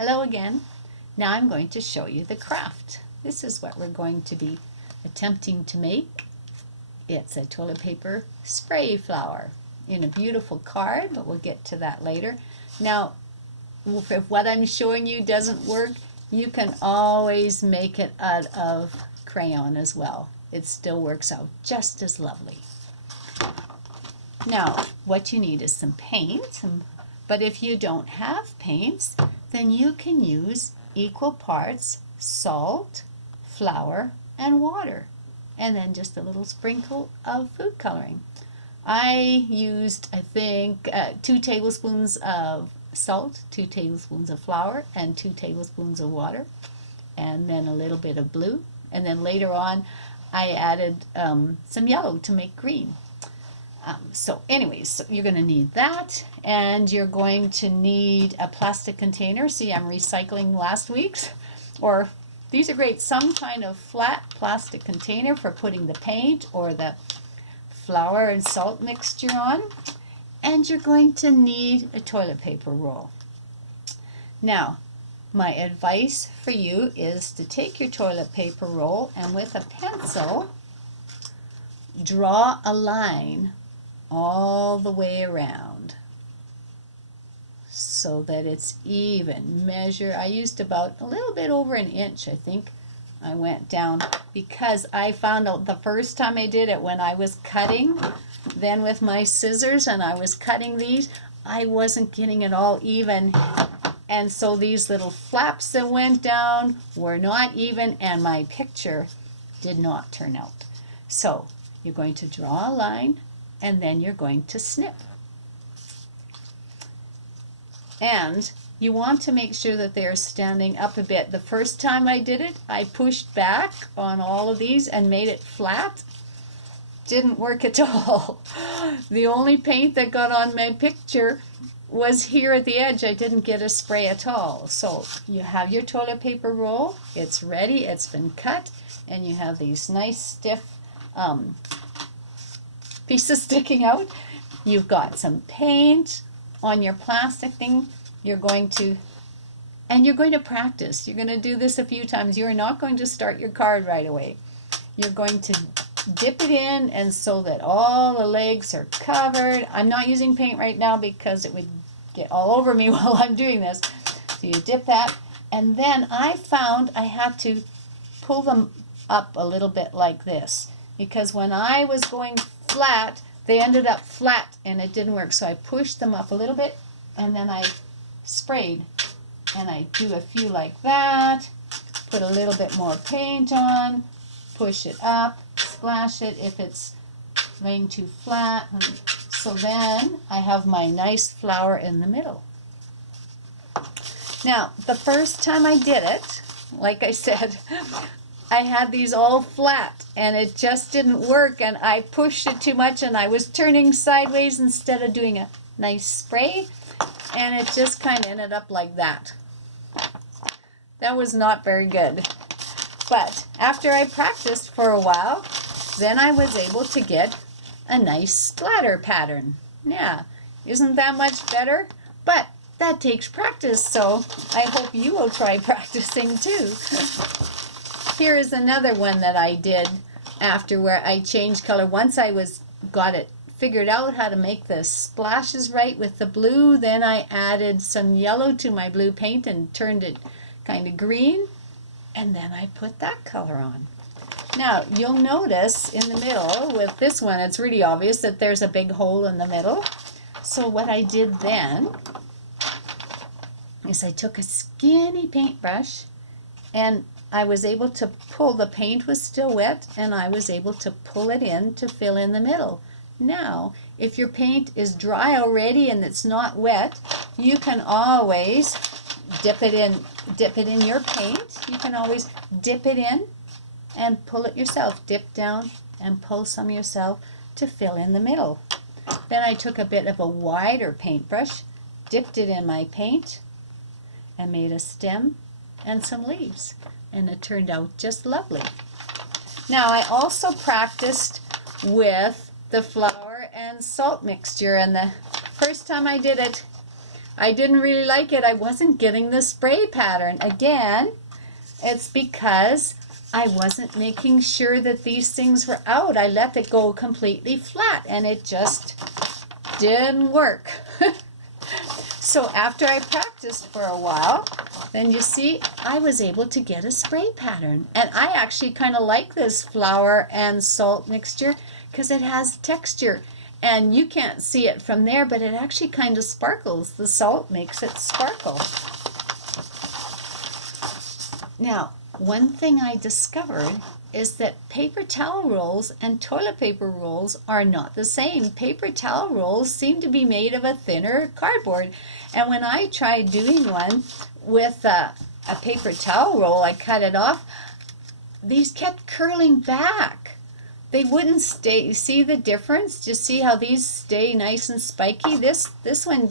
Hello again. Now I'm going to show you the craft. This is what we're going to be attempting to make. It's a toilet paper spray flower in a beautiful card, but we'll get to that later. Now, if what I'm showing you doesn't work, you can always make it out of crayon as well. It still works out just as lovely. Now, what you need is some paint, but if you don't have paints, then you can use equal parts salt, flour, and water, and then just a little sprinkle of food coloring. I used, I think, 2 tablespoons of salt, 2 tablespoons of flour, and 2 tablespoons of water, and then a little bit of blue, and then later on I added some yellow to make green. So you're going to need that, and you're going to need a plastic container. See, I'm recycling last week's, or these are great, some kind of flat plastic container for putting the paint or the flour and salt mixture on. And you're going to need a toilet paper roll. Now, my advice for you is to take your toilet paper roll and with a pencil, draw a line all the way around so that it's even. Measure, I used about a little bit over an inch, I think. I went down because I found out the first time I did it when I was cutting, then with my scissors and I was cutting these, I wasn't getting it all even. And so these little flaps that went down were not even, and my picture did not turn out. So you're going to draw a line, and then you're going to snip. And you want to make sure that they're standing up a bit. The first time I did it, I pushed back on all of these and made it flat. Didn't work at all. The only paint that got on my picture was here at the edge. I didn't get a spray at all. So you have your toilet paper roll. It's ready. It's been cut. And you have these nice stiff pieces sticking out. You've got some paint on your plastic thing. You're going to practice. You're going to do this a few times. You're not going to start your card right away. You're going to dip it in, and so that all the legs are covered. I'm not using paint right now because it would get all over me while I'm doing this. So you dip that, and then I found I had to pull them up a little bit like this, because when I was going flat, they ended up flat and it didn't work. So I pushed them up a little bit, and then I sprayed, and I do a few like that, put a little bit more paint on, push it up, splash it if it's laying too flat. So then I have my nice flower in the middle. Now, the first time I did it, like I said, I had these all flat and it just didn't work, and I pushed it too much and I was turning sideways instead of doing a nice spray, and it just kind of ended up like that. That was not very good. But after I practiced for a while, then I was able to get a nice splatter pattern. Yeah, isn't that much better? But that takes practice, so I hope you will try practicing too. Here is another one that I did after, where I changed color. Once I got it figured out how to make the splashes right with the blue, then I added some yellow to my blue paint and turned it kind of green, and then I put that color on. Now you'll notice in the middle with this one, it's really obvious that there's a big hole in the middle. So what I did then is I took a skinny paintbrush, and I was able to pull, the paint was still wet, and I was able to pull it in to fill in the middle. Now, if your paint is dry already and it's not wet, you can always dip it in your paint. You can always dip it in and pull it yourself. Dip down and pull some yourself to fill in the middle. Then I took a bit of a wider paintbrush, dipped it in my paint, and made a stem and some leaves. And it turned out just lovely. Now I also practiced with the flour and salt mixture, and the first time I did it, I didn't really like it. I wasn't getting the spray pattern. Again, it's because I wasn't making sure that these things were out. I let it go completely flat and it just didn't work. So after I practiced for a while, then you see I was able to get a spray pattern. And I actually kind of like this flour and salt mixture because it has texture. And you can't see it from there, but it actually kind of sparkles. The salt makes it sparkle. Now, one thing I discovered is that paper towel rolls and toilet paper rolls are not the same. Paper towel rolls seem to be made of a thinner cardboard. And when I tried doing one with a paper towel roll, I cut it off, these kept curling back. They wouldn't stay. You see the difference? Just see how these stay nice and spiky? This one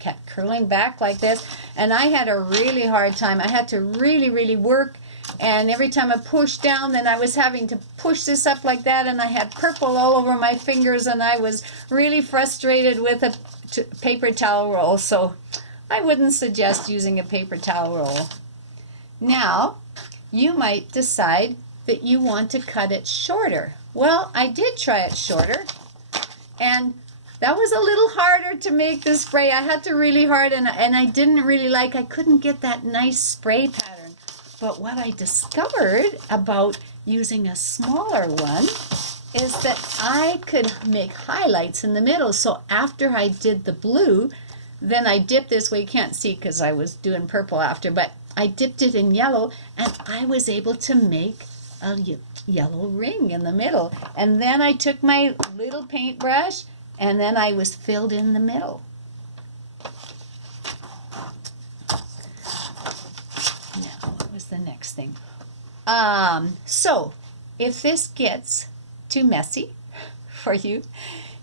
kept curling back like this. And I had a really hard time. I had to really work. And every time I pushed down, then I was having to push this up like that, and I had purple all over my fingers, and I was really frustrated with a paper towel roll. So I wouldn't suggest using a paper towel roll. Now, you might decide that you want to cut it shorter. Well, I did try it shorter, and that was a little harder to make the spray. I had to really hard, and I didn't really like, I couldn't get that nice spray pattern. But what I discovered about using a smaller one is that I could make highlights in the middle. So after I did the blue, then I dipped this way. You can't see because I was doing purple after, but I dipped it in yellow, and I was able to make a yellow ring in the middle. And then I took my little paintbrush, and then I was filled in the middle. The next thing. So if this gets too messy for you,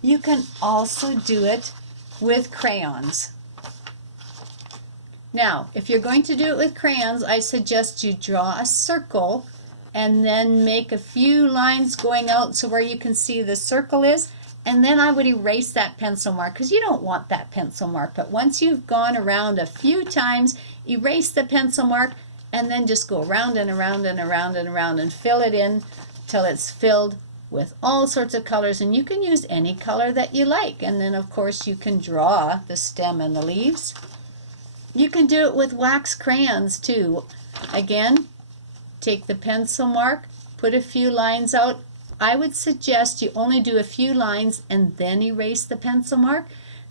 you can also do it with crayons. Now, if you're going to do it with crayons, I suggest you draw a circle and then make a few lines going out so where you can see the circle is, and then I would erase that pencil mark because you don't want that pencil mark. But once you've gone around a few times, erase the pencil mark, and then just go around and around and around and around and fill it in till it's filled with all sorts of colors. And you can use any color that you like. And then, of course, you can draw the stem and the leaves. You can do it with wax crayons, too. Again, take the pencil mark, put a few lines out. I would suggest you only do a few lines and then erase the pencil mark,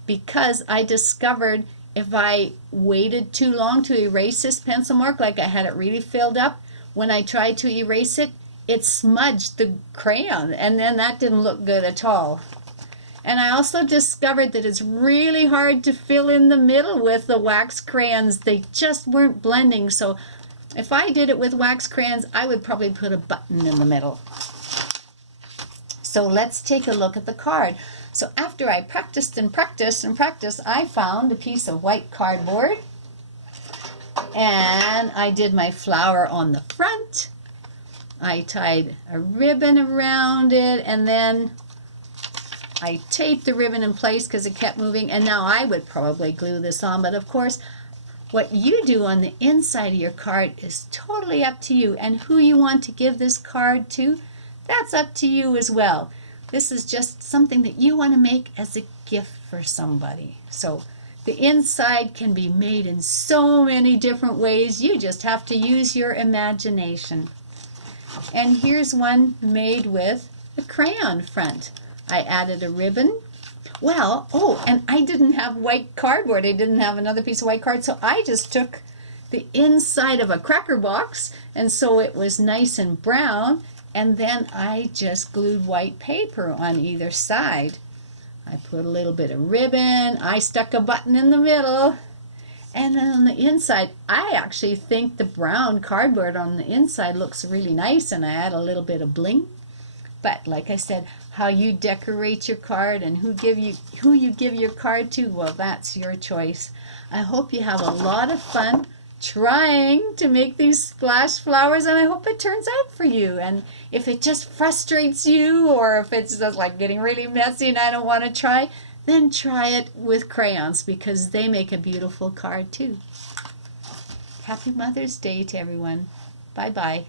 because I discovered if I waited too long to erase this pencil mark, like I had it really filled up, when I tried to erase it, it smudged the crayon, and then that didn't look good at all. And I also discovered that it's really hard to fill in the middle with the wax crayons. They just weren't blending. So if I did it with wax crayons, I would probably put a button in the middle. So let's take a look at the card. So after I practiced and practiced and practiced, I found a piece of white cardboard, and I did my flower on the front. I tied a ribbon around it, and then I taped the ribbon in place because it kept moving. And now I would probably glue this on, but of course what you do on the inside of your card is totally up to you, and who you want to give this card to, that's up to you as well. This is just something that you want to make as a gift for somebody. So the inside can be made in so many different ways. You just have to use your imagination. And here's one made with a crayon front. I added a ribbon. Well, oh, and I didn't have white cardboard. I didn't have another piece of white card, so I just took the inside of a cracker box, and so it was nice and brown. And then I just glued white paper on either side. I put a little bit of ribbon. I stuck a button in the middle. And then on the inside, I actually think the brown cardboard on the inside looks really nice, and I add a little bit of bling. But like I said, how you decorate your card and who you give your card to, well, that's your choice. I hope you have a lot of fun trying to make these splash flowers, and I hope it turns out for you. And if it just frustrates you, or if it's just like getting really messy and I don't want to try, then try it with crayons because they make a beautiful card too. Happy Mother's Day to everyone. Bye-bye.